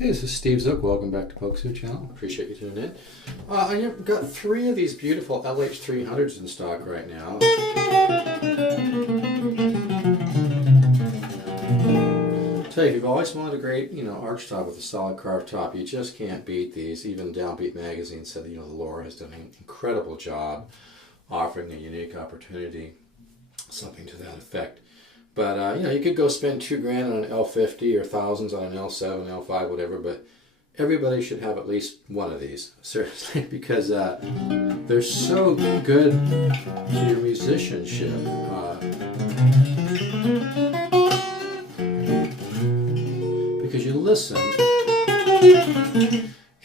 Hey, this is Steve Zook. Welcome back to Polka Channel. Appreciate you tuning in. I've got three of these beautiful LH300s in stock right now. Tell you, if you've always wanted a great, arch top with a solid carved top, you just can't beat these. Even Downbeat Magazine said, the Laura has done an incredible job offering a unique opportunity, something to that effect. But, you could go spend $2,000 on an L50 or thousands on an L7, L5, whatever, but everybody should have at least one of these, seriously, because they're so good to your musicianship. Because you listen,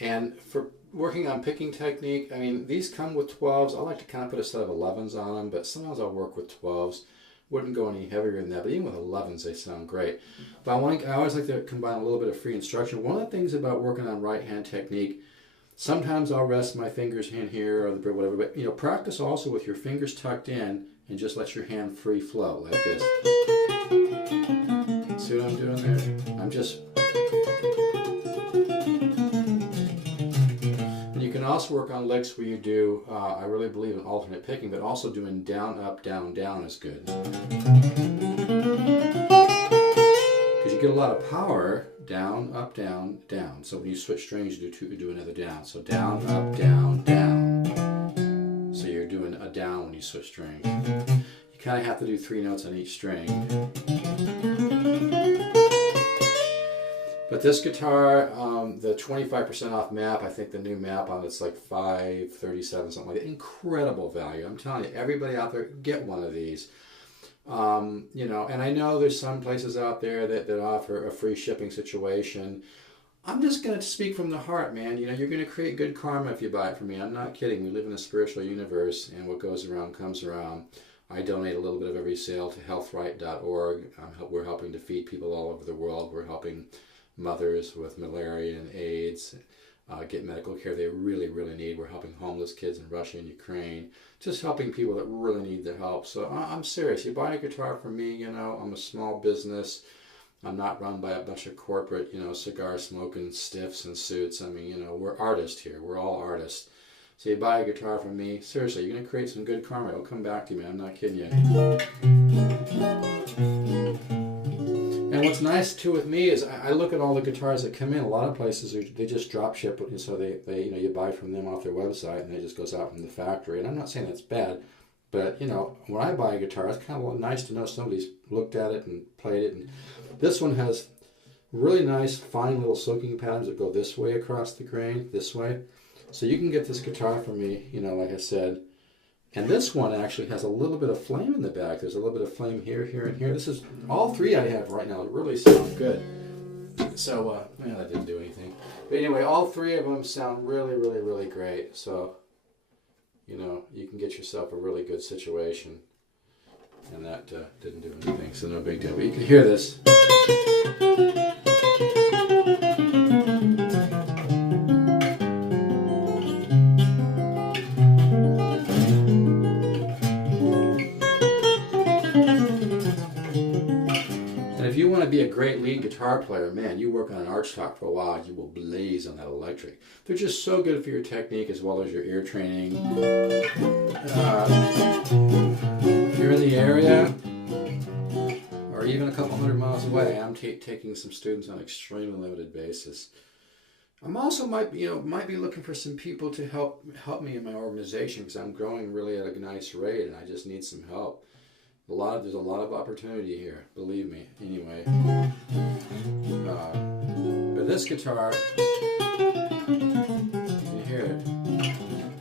and for working on picking technique, these come with 12s. I like to kind of put a set of 11s on them, but sometimes I'll work with 12s. Wouldn't go any heavier than that, but even with 11s, they sound great. But I always like to combine a little bit of free instruction. One of the things about working on right-hand technique, sometimes I'll rest my fingers in here or whatever, but practice also with your fingers tucked in and just let your hand free flow like this. See what I'm doing there? I'm just... You can also work on licks where you do, I really believe in alternate picking, but also doing down, up, down, down is good. Because you get a lot of power, down, up, down, down. So when you switch strings, you do another down. So down, up, down, down. So you're doing a down when you switch strings. You kind of have to do 3 notes on each string. But this guitar, the 25% off map, I think the new map on it's like $537, something like that. Incredible value. I'm telling you, everybody out there, get one of these. And I know there's some places out there that offer a free shipping situation. I'm just going to speak from the heart, man. You're going to create good karma if you buy it from me. I'm not kidding. We live in a spiritual universe, and what goes around comes around. I donate a little bit of every sale to healthright.org. We're helping to feed people all over the world. We're helping mothers with malaria and AIDS get medical care they really, really need. We're helping homeless kids in Russia and Ukraine, just helping people that really need the help. So I'm serious. You buy a guitar from me, I'm a small business. I'm not run by a bunch of corporate, cigar smoking stiffs and suits. We're artists here. We're all artists. So you buy a guitar from me, seriously, you're going to create some good karma. It'll come back to you, man. I'm not kidding you. And what's nice too with me is I look at all the guitars that come in. A lot of places they just drop ship, so they you buy from them off their website, and it just goes out from the factory. And I'm not saying that's bad, but when I buy a guitar, it's kind of nice to know somebody's looked at it and played it. And this one has really nice, fine little soaking patterns that go this way across the grain, this way. So you can get this guitar from me, like I said. And this one actually has a little bit of flame in the back. There's a little bit of flame here, here, and here. This is all three I have right now. It really sound good. So, that didn't do anything. But anyway, all three of them sound really, really, really great. So, you can get yourself a really good situation. And that didn't do anything, so no big deal. But you can hear this. If you want to be a great lead guitar player, man, you work on an arch top for a while, you will blaze on that electric. They're just so good for your technique as well as your ear training. If you're in the area, or even a couple hundred miles away, I'm taking some students on an extremely limited basis. I'm also might be looking for some people to help me in my organization, because I'm growing really at a nice rate, and I just need some help. There's a lot of opportunity here, believe me. Anyway, but this guitar, you can hear it.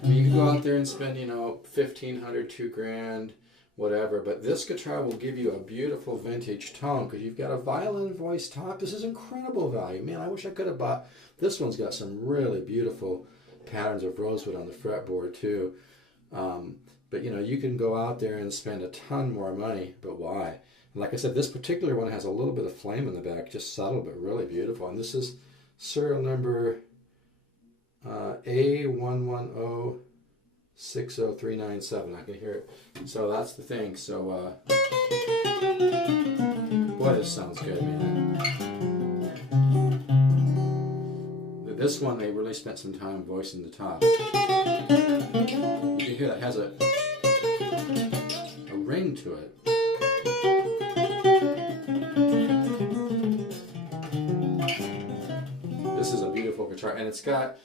You can go out there and spend, $1,500, $2,000, whatever. But this guitar will give you a beautiful vintage tone because you've got a violin voice top. This is incredible value, man. I wish I could have bought. This one's got some really beautiful patterns of rosewood on the fretboard too. But you can go out there and spend a ton more money, but why? And like I said, this particular one has a little bit of flame in the back, just subtle, but really beautiful. And this is serial number A11060397. I can hear it. So that's the thing. So, boy, this sounds good, man. But this one, they really spent some time voicing the top. You can hear that has a ring to it. This is a beautiful guitar, and it's got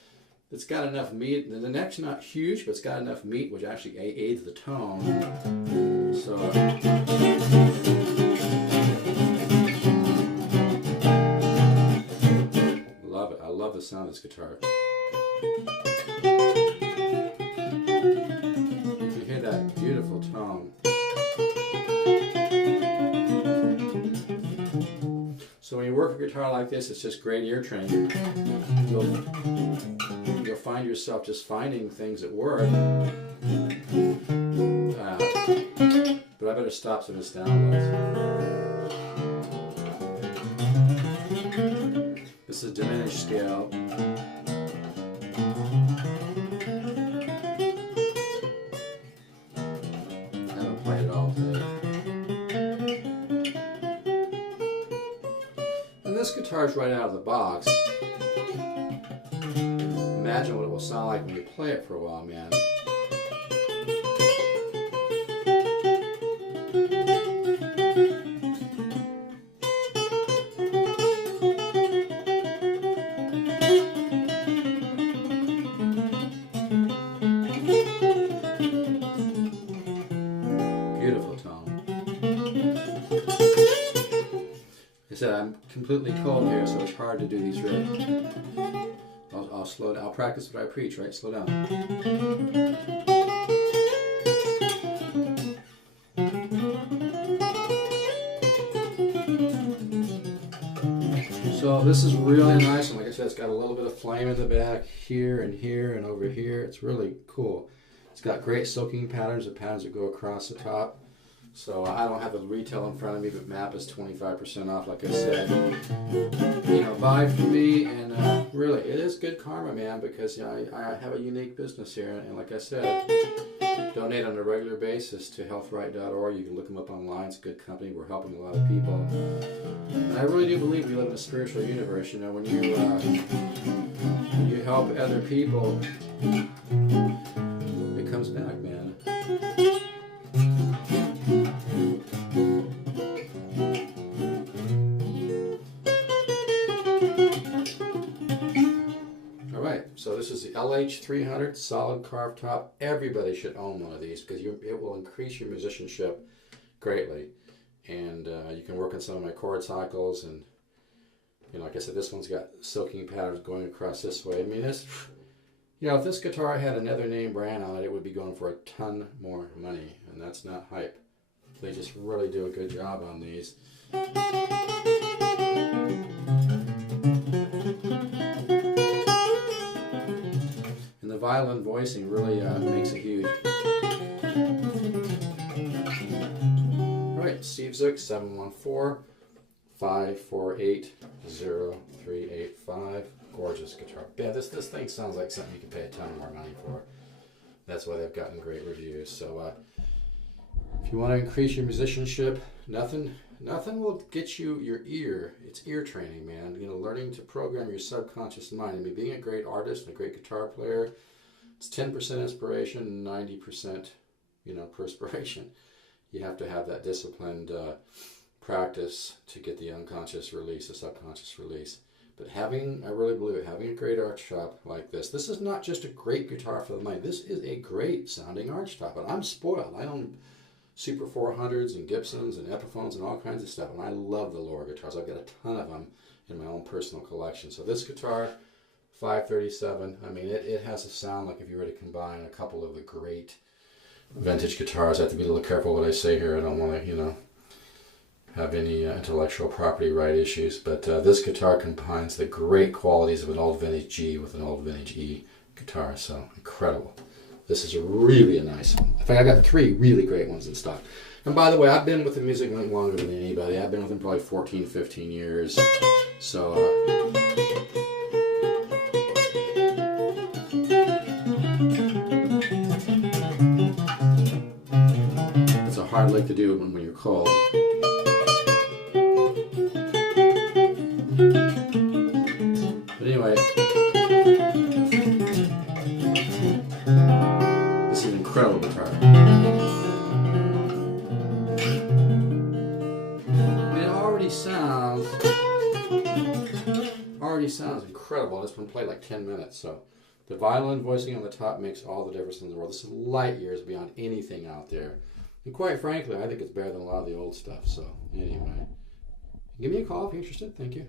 enough meat. The neck's not huge, but it's got enough meat, which actually aids the tone. So. Love it. I love the sound of this guitar. You hear that beautiful tone. So when you work a guitar like this, it's just great ear training. You'll find yourself just finding things that work. But I better stop so this downloads. This is diminished scale. I haven't played it all today. And this guitar's right out of the box. Imagine what it will sound like when you play it for a while, man. Beautiful tone. Like I said, I'm completely cold here, so it's hard to do these riffs. I'll slow down. I'll practice what I preach, right? Slow down. So this is really nice, and like I said, it's got a little bit of flame in the back here and over here. It's really cool. It's got great soaking patterns, the patterns that go across the top. So I don't have the retail in front of me, but MAP is 25% off, like I said. You know, buy from me, and really, it is good karma, man, because you know, I have a unique business here, and like I said, donate on a regular basis to healthright.org. You can look them up online. It's a good company. We're helping a lot of people. And I really do believe we live in a spiritual universe. You know, when you help other people, it comes back, man. So this is the LH300 solid carved top. Everybody should own one of these because it will increase your musicianship greatly. And you can work on some of my chord cycles. And you know, like I said, this one's got soaking patterns going across this way. I mean, this, you know, if this guitar had another name brand on it, it would be going for a ton more money. And that's not hype. They just really do a good job on these. The violin voicing really makes it huge. Alright, Steve Zook, 714-548-0385. Gorgeous guitar. Yeah, this thing sounds like something you can pay a ton more money for. That's why they've gotten great reviews. So if you want to increase your musicianship, nothing will get you your ear. It's ear training, man. You know, learning to program your subconscious mind. I mean, being a great artist and a great guitar player, it's 10% inspiration, 90%, you know, perspiration. You have to have that disciplined practice to get the unconscious release, the subconscious release. But I really believe it, having a great arch top like this is not just a great guitar for the money. This is a great sounding arch top, and I'm spoiled. I own Super 400s and Gibsons and Epiphones and all kinds of stuff, and I love the lower guitars. I've got a ton of them in my own personal collection. So this guitar, 537, I mean, it has a sound like if you were to combine a couple of the great vintage guitars. I have to be a little careful what I say here. I don't want to, you know, have any intellectual property right issues, but this guitar combines the great qualities of an old vintage G with an old vintage E guitar, so incredible. This is really a nice one. In fact, I got 3 really great ones in stock. And by the way, I've been with the music longer than anybody. I've been with them probably 14, 15 years. So, it's a hard lick to do when you're cold. But anyway, this is an incredible guitar. I mean, it already sounds incredible. It's been played like 10 minutes, so the violin voicing on the top makes all the difference in the world. This is light years beyond anything out there. And quite frankly, I think it's better than a lot of the old stuff. So anyway, give me a call if you're interested. Thank you.